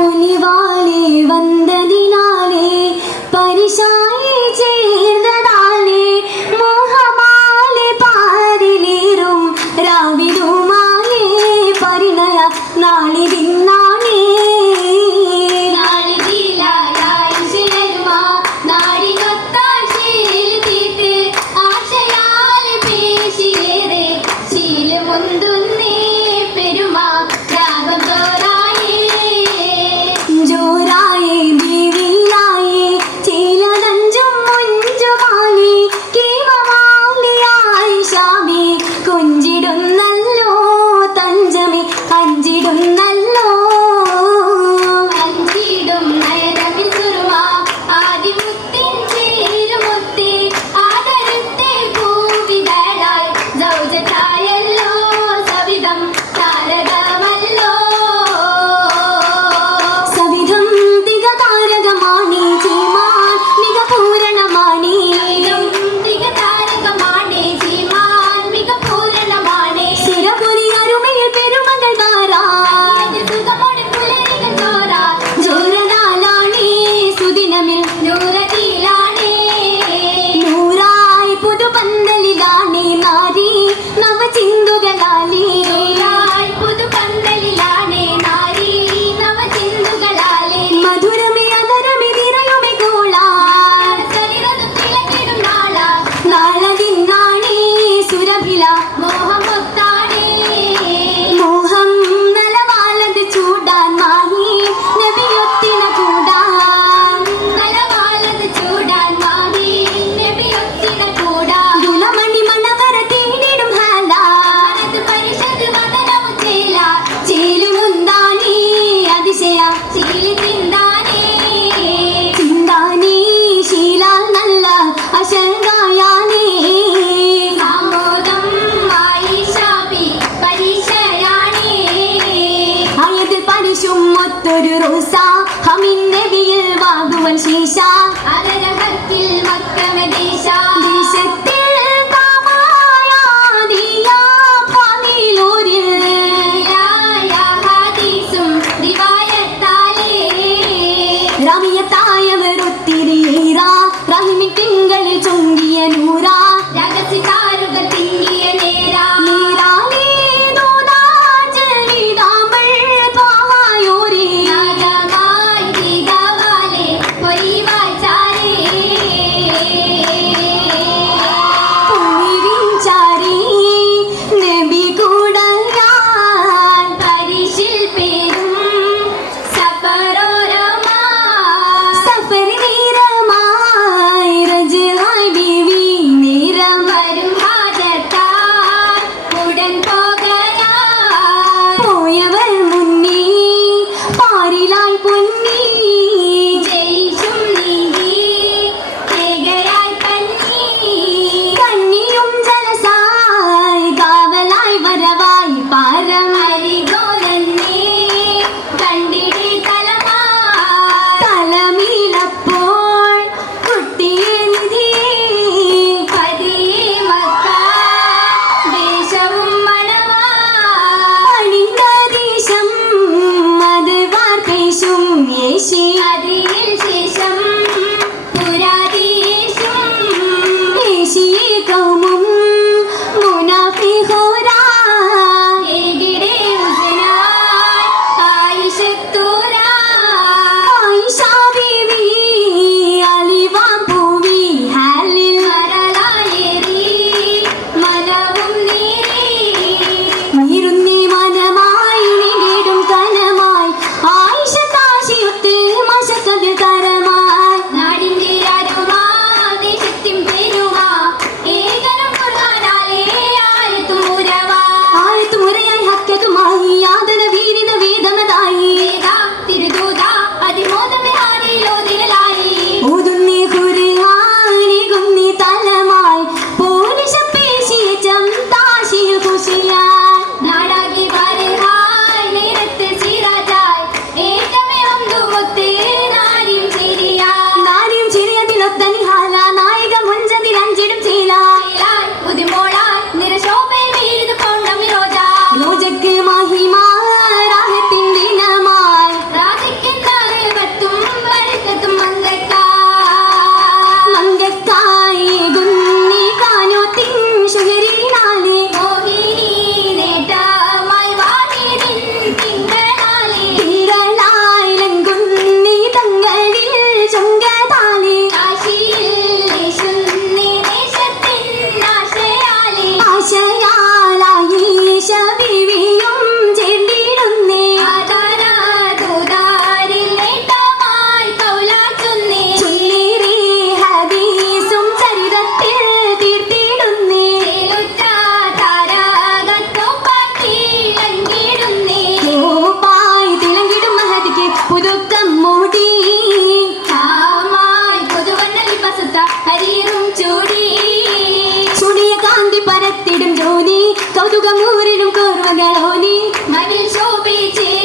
പുലിവാലേ വந்தതിനാലേ കൗതുകമൂരിലും കർമ്മകളോ നീ മകിൽ ശോഭിച്ചേ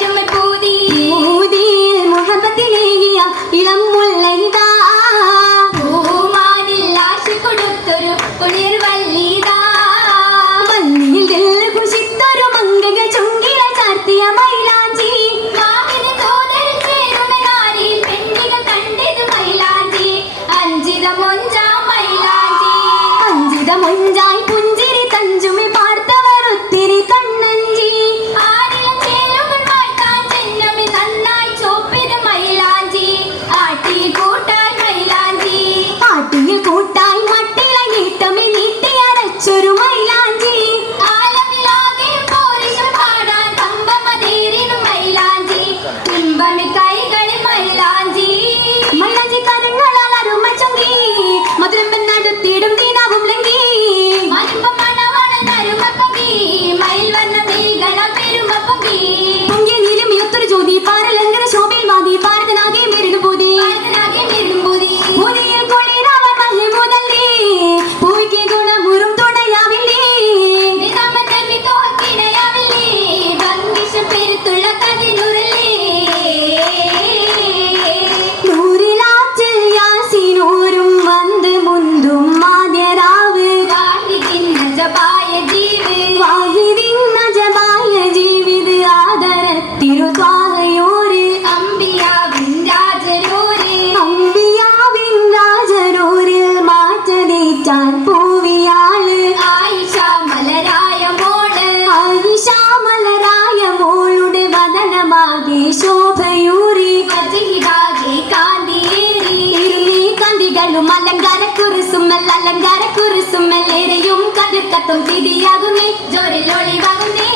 കുരിശുമല്ലേരെയും കതിർക്കത്തും തിരിയാകുന്നേ. ജോരിൽ ഒളിവാകുന്നേ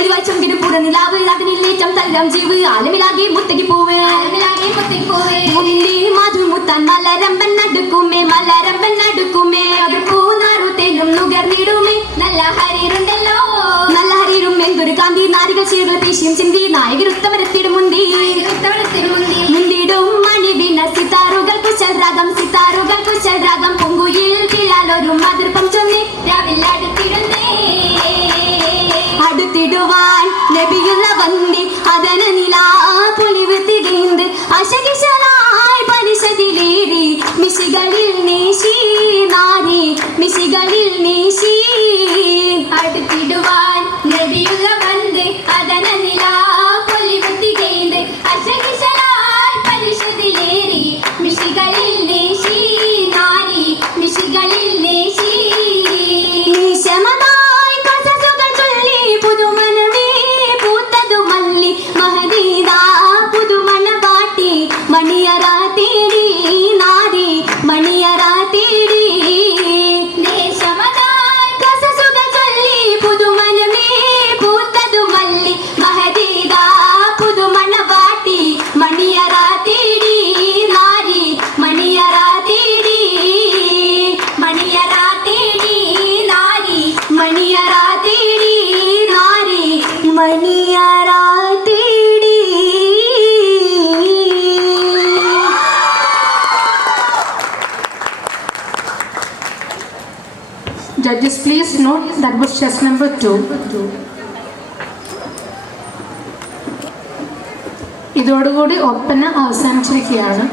ഒരു വർഷം പിന്നെ പുറനിലാവ് അതിനില്ലേറ്റം തല്ലാം ജീവ്. ആലമിലാകെ മുത്തകി പൂവേ. മധു മുത്താൻ മലരമ്പൻ നടുക്കുമേ. മലരമ്പൻ നടുക്കുമേ. അത് പൂനാറുത്തേലും നുകർന്നിടുമേ. നല്ല ഹരീരുണ്ടല്ലോ. നല്ല ഹരീരും എന്തൊരു കാന്തി. നാരികൾ ചേർന്ന് ദേശീയം ചിന്തി. നായകരുത്തം മിശികളിൽ നീശി അടുത്തിടുവാൻ നബിയുള്ള judges, please note that was chess number two. ഇതോടുകൂടി ഒപ്പന അവസാനിച്ചിരിക്കുകയാണ്